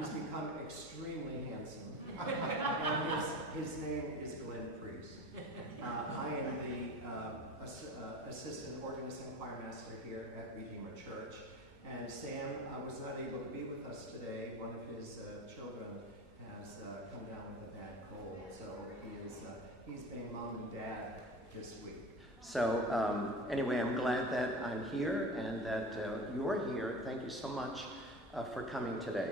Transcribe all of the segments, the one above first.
He's become extremely handsome. And his name is Glenn Priest. I am the assistant organist and choir master here at Redeemer Church. And Sam was not able to be with us today. One of his children has come down with a bad cold, so he's being mom and dad this week. So anyway, I'm glad that I'm here and that you're here. Thank you so much for coming today.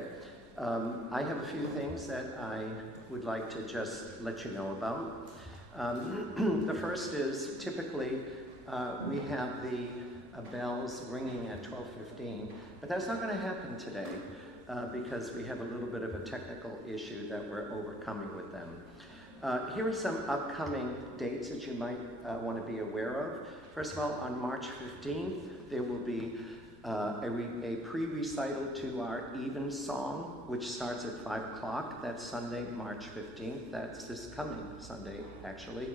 I have a few things that I would like to just let you know about. The first is typically we have the bells ringing at 12:15, but that's not going to happen today because we have a little bit of a technical issue that we're overcoming with them. Here are some upcoming dates that you might want to be aware of. First of all, on March 15th, there will be a pre-recital to our Even Song, which starts at 5 o'clock. That's Sunday, March 15th. That's this coming Sunday, actually.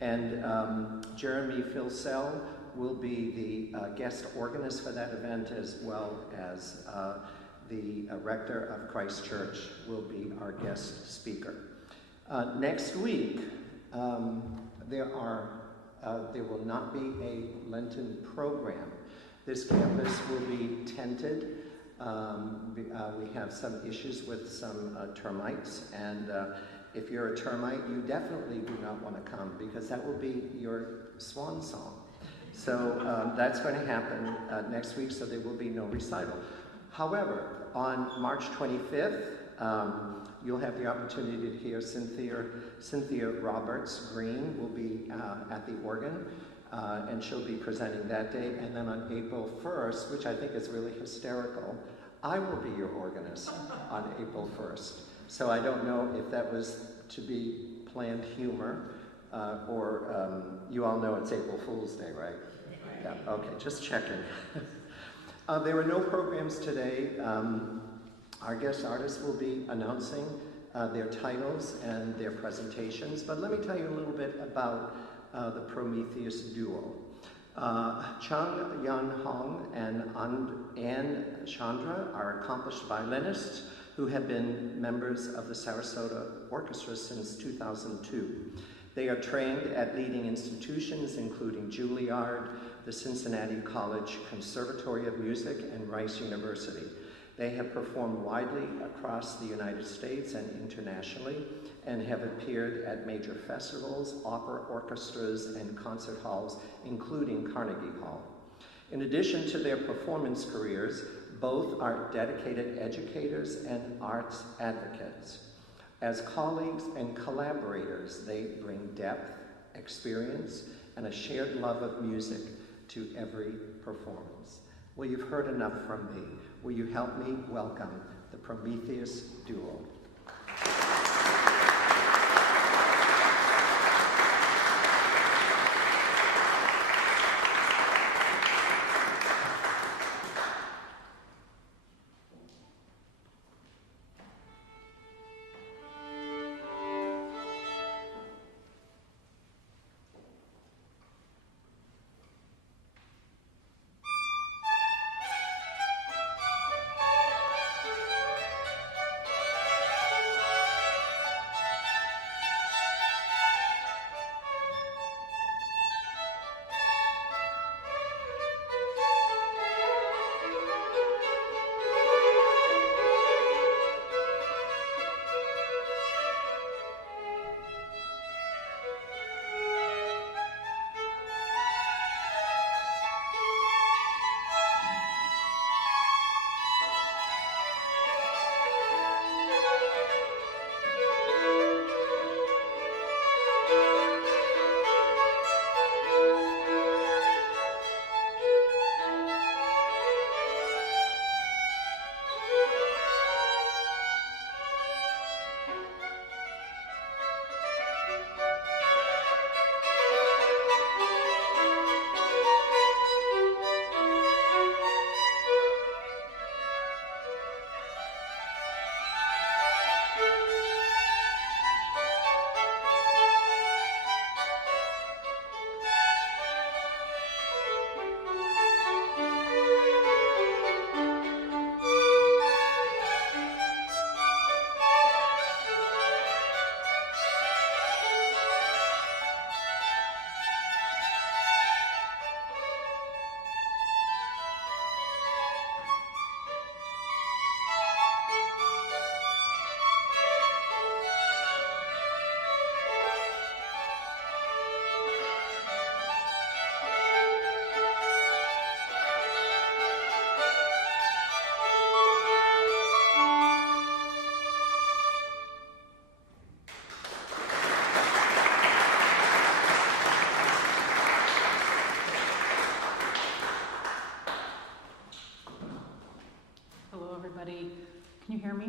And Jeremy Filsell will be the guest organist for that event, as well as the rector of Christ Church will be our guest speaker. Next week, there will not be a Lenten program. This campus will be tented. We have some issues with some termites, and if you're a termite, you definitely do not want to come because that will be your swan song. So that's going to happen next week, so there will be no recital. However, on March 25th, you'll have the opportunity to hear Cynthia Roberts-Green will be at the organ, and she'll be presenting that day. And then on April 1st, which I think is really hysterical, I will be your organist on April 1st. So I don't know if that was to be planned humor, or you all know it's April Fool's Day, right? Yeah, okay, just checking. There are no programs today. Our guest artists will be announcing their titles and their presentations, but let me tell you a little bit about the Prometheus duo. Chung Yun Hong and Anne Chandra are accomplished violinists who have been members of the Sarasota Orchestra since 2002. They are trained at leading institutions including Juilliard, the Cincinnati College Conservatory of Music, and Rice University. They have performed widely across the United States and internationally, and have appeared at major festivals, opera orchestras, and concert halls, including Carnegie Hall. In addition to their performance careers, both are dedicated educators and arts advocates. As colleagues and collaborators, they bring depth, experience, and a shared love of music to every performance. Well, you've heard enough from me. Will you help me welcome the Prometheus duo?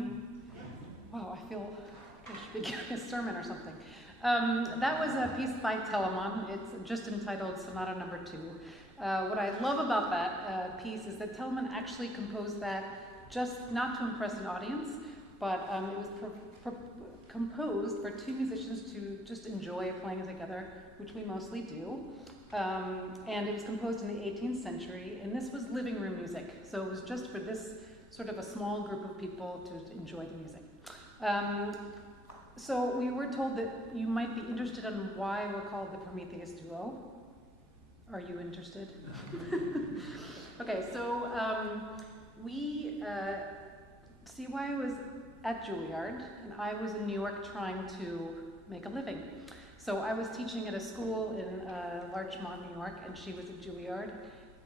morning. Wow, I feel I should be giving a sermon or something. That was a piece by Telemann. It's just entitled Sonata Number 2. What I love about that piece is that Telemann actually composed that just not to impress an audience, but it was composed for two musicians to just enjoy playing together, which we mostly do. And it was composed in the 18th century, and this was living room music. So it was just for this sort of a small group of people to enjoy the music. So we were told that you might be interested in why we're called the Prometheus duo. Are you interested? Okay, so CY was at Juilliard, and I was in New York trying to make a living. So I was teaching at a school in Larchmont, New York, and she was at Juilliard.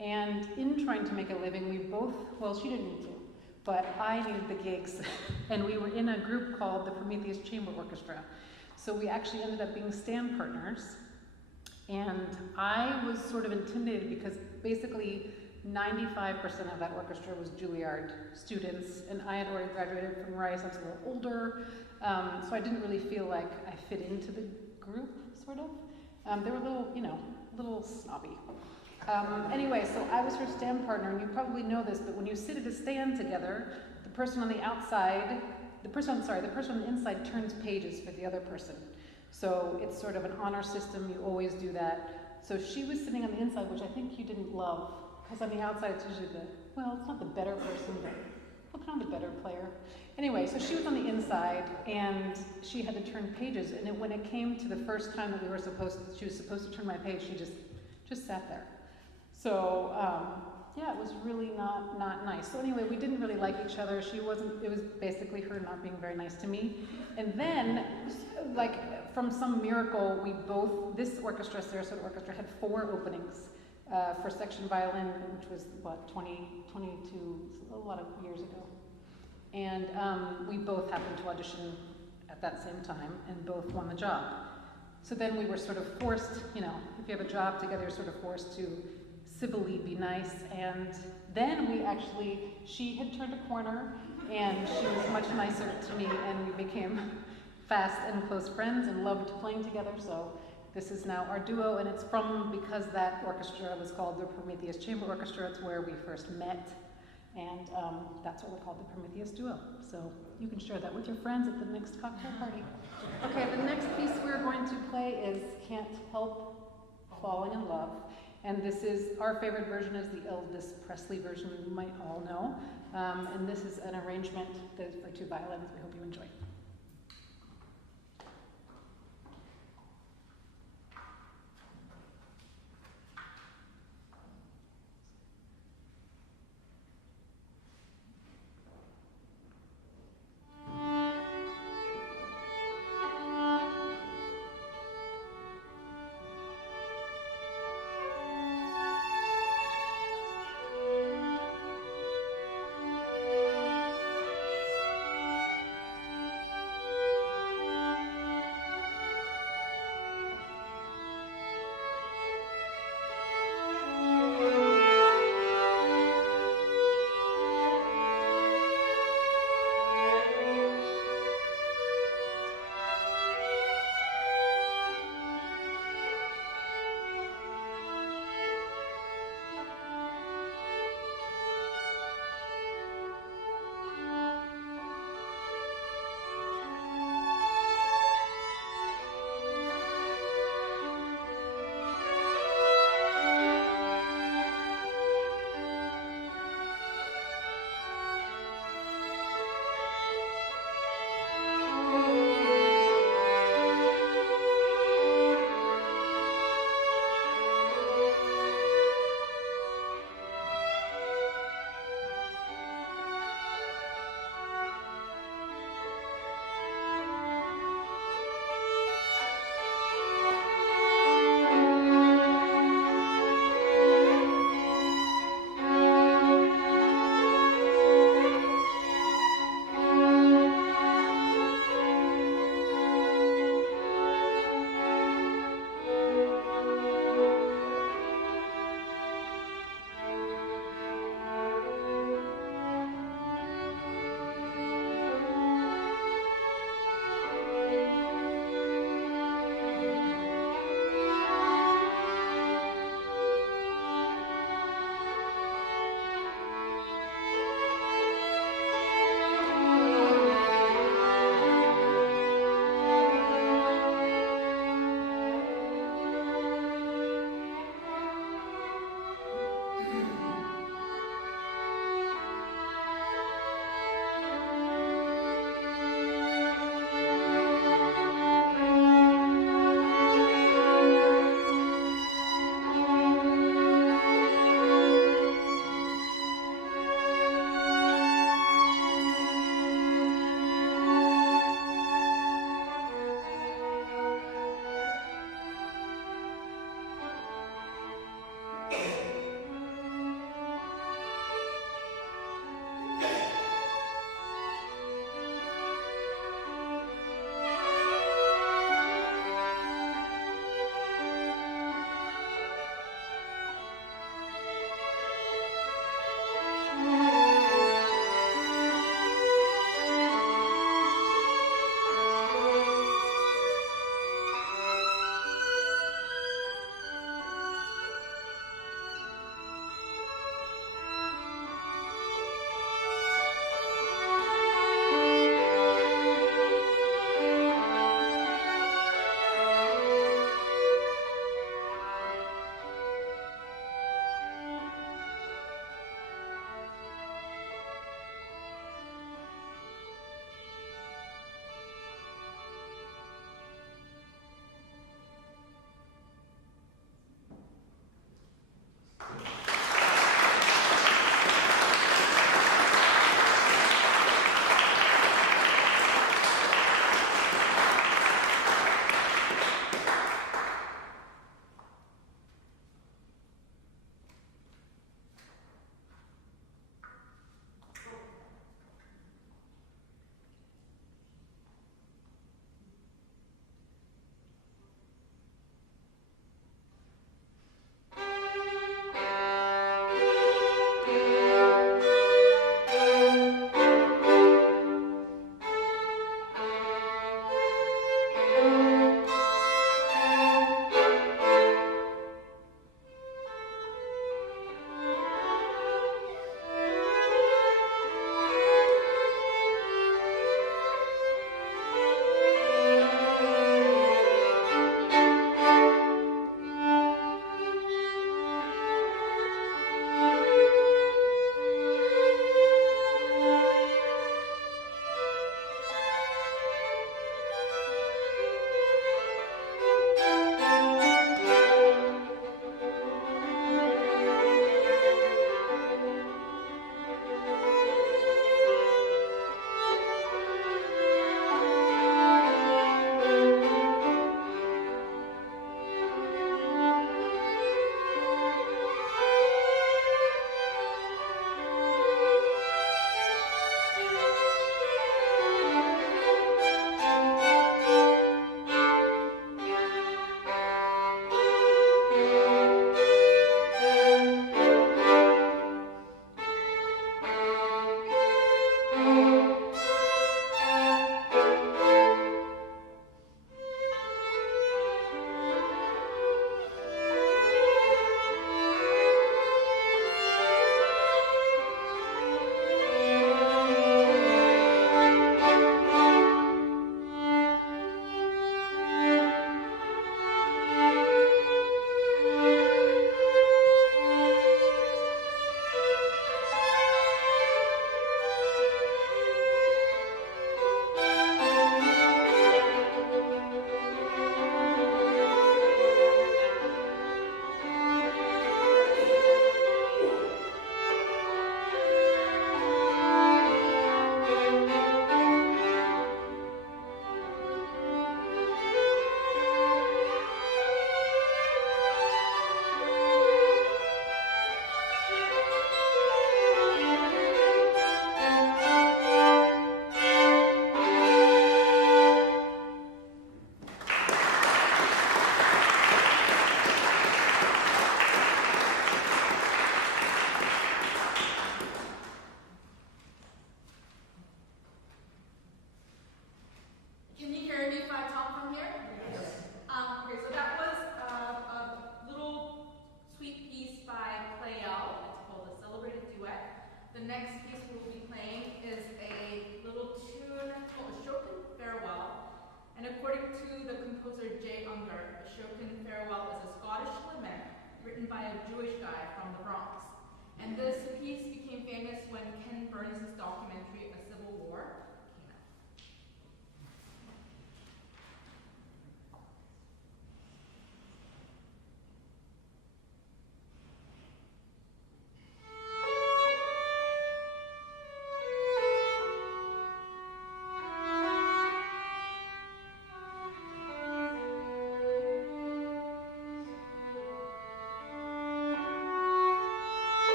And in trying to make a living, we both, well, she didn't need to, but I needed the gigs. And we were in a group called the Prometheus Chamber Orchestra. So we actually ended up being stand partners. And I was sort of intimidated because basically 95% of that orchestra was Juilliard students, and I had already graduated from Rice. I was a little older, so I didn't really feel like I fit into the group, sort of. They were a little, a little snobby. Anyway, so I was her stand partner, and you probably know this, but when you sit at a stand together, the person on the outside, the person on the inside turns pages for the other person. So it's sort of an honor system, you always do that. So she was sitting on the inside, which I think you didn't love, because on the outside it's usually it's not the better person, but kind of the better player. Anyway, so she was on the inside, and she had to turn pages, and when it came to the first time that she was supposed to turn my page, she just sat there. So, yeah, it was really not nice. So anyway, we didn't really like each other. It was basically her not being very nice to me. And then, from some miracle, this orchestra, Sarasota Orchestra, had 4 openings for section violin, which was, 22, a lot of years ago. And we both happened to audition at that same time, and both won the job. So then we were sort of forced, if you have a job together, you're sort of forced to civilly be nice. And then she had turned a corner, and she was much nicer to me, and we became fast and close friends and loved playing together. So this is now our duo, and it's because that orchestra was called the Prometheus Chamber Orchestra. It's where we first met, and that's what we're called, the Prometheus duo. So you can share that with your friends at the next cocktail party. Okay, the next piece we're going to play is Can't Help Falling in Love. And our favorite version is the Elvis Presley version you might all know. And this is an arrangement that is for 2 violins. We hope you enjoy.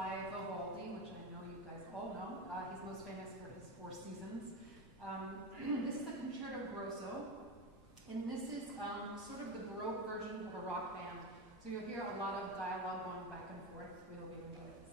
by Vivaldi, which I know you guys all know. He's most famous for his Four Seasons. This is a concerto grosso, and this is sort of the Baroque version of a rock band. So you'll hear a lot of dialogue going back and forth. We hope you enjoy this.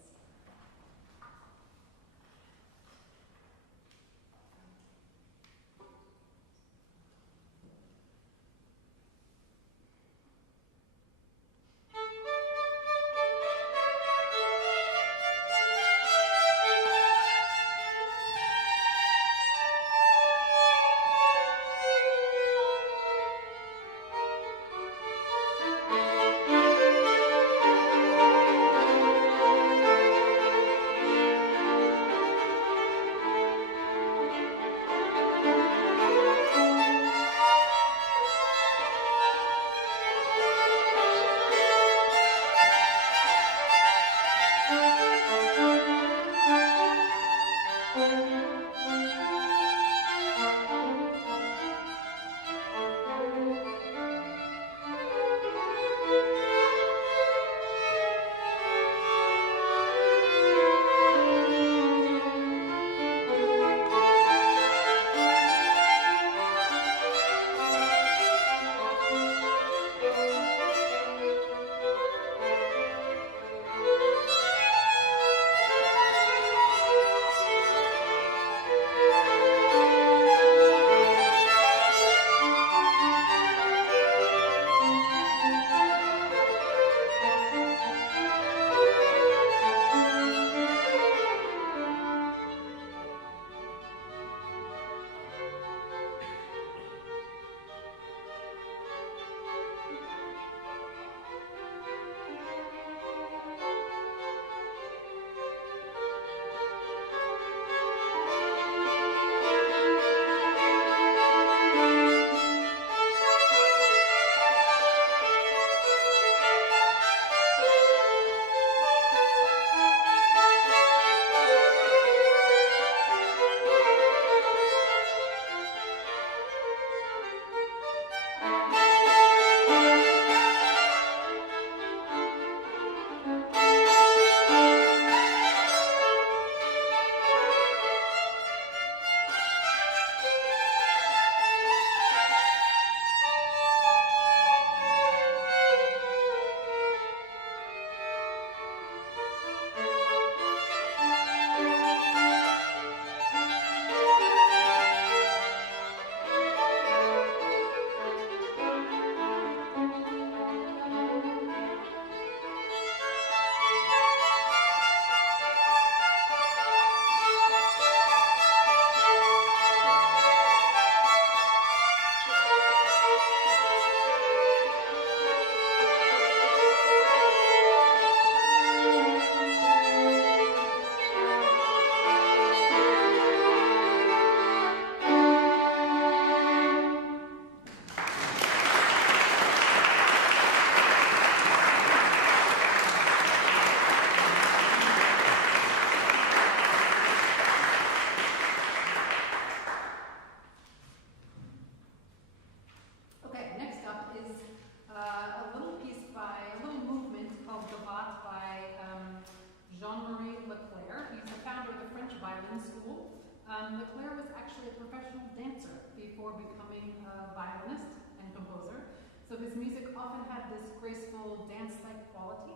Leclerc was actually a professional dancer before becoming a violinist and composer, so his music often had this graceful dance-like quality.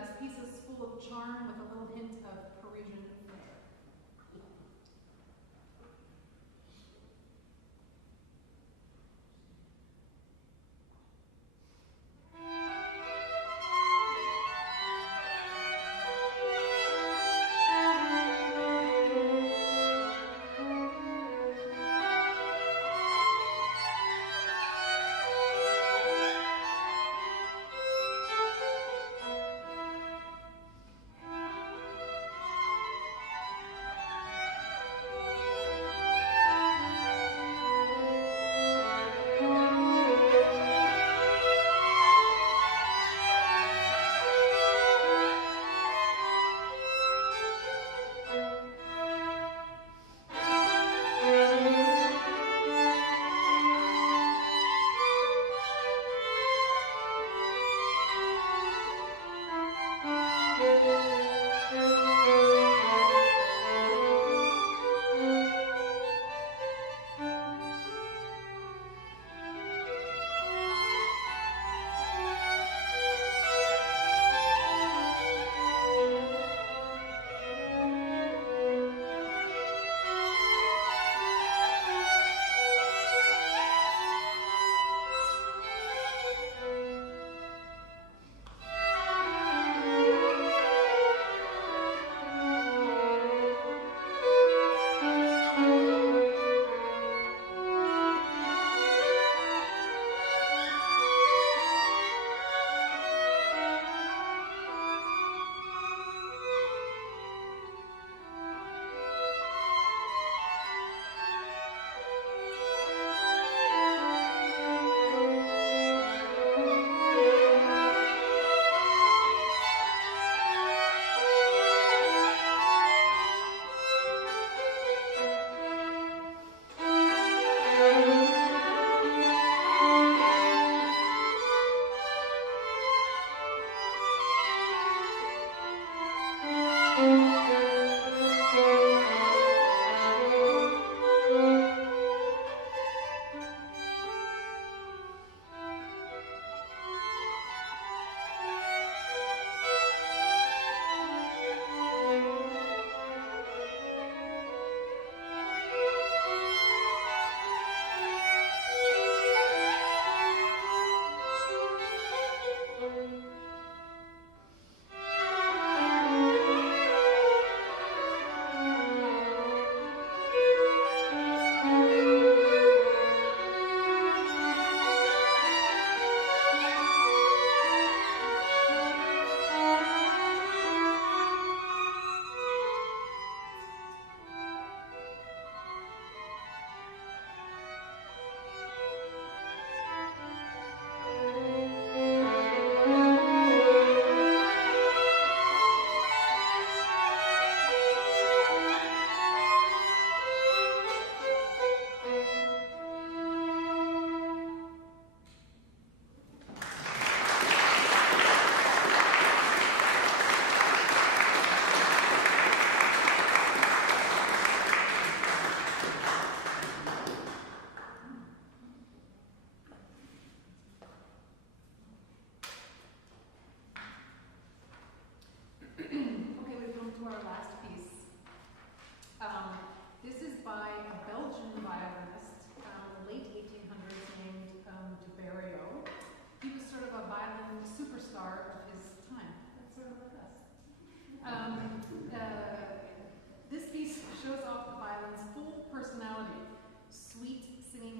This piece is full of charm with a little hint of Parisian flair.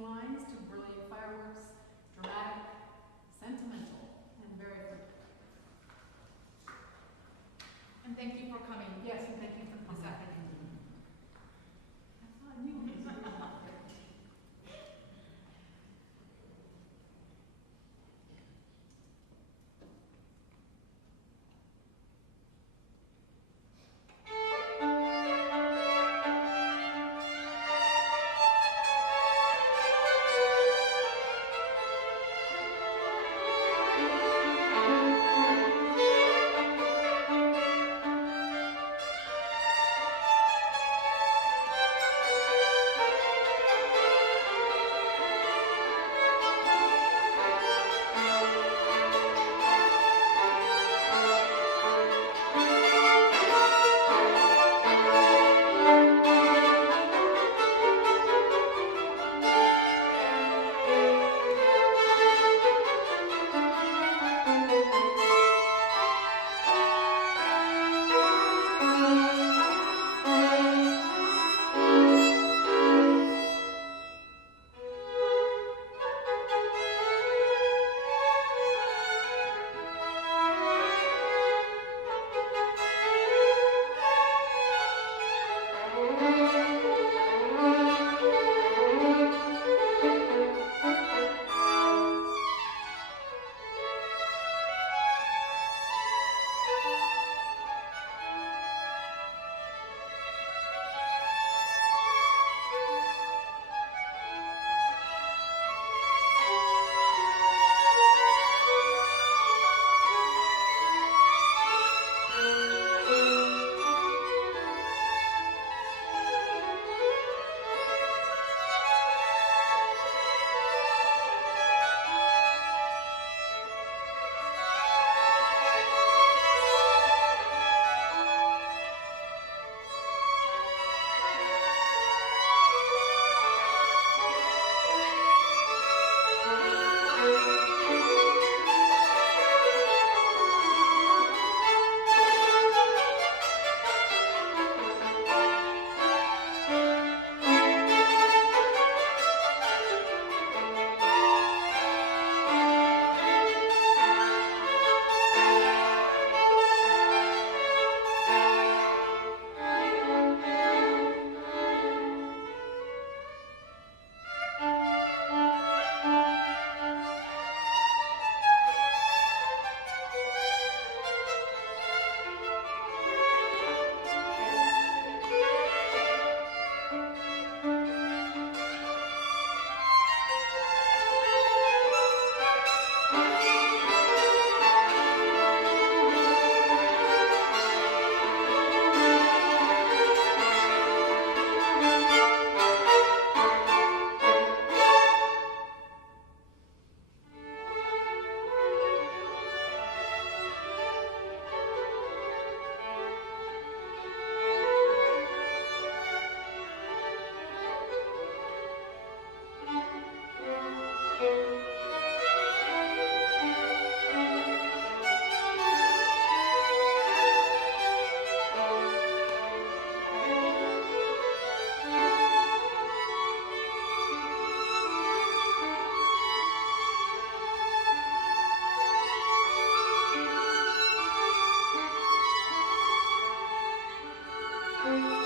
lines to brilliant fireworks, dramatic, sentimental, and very pretty. And thank you for coming. Yes, and thank you for This coming. afternoon. I thought you were Thank you.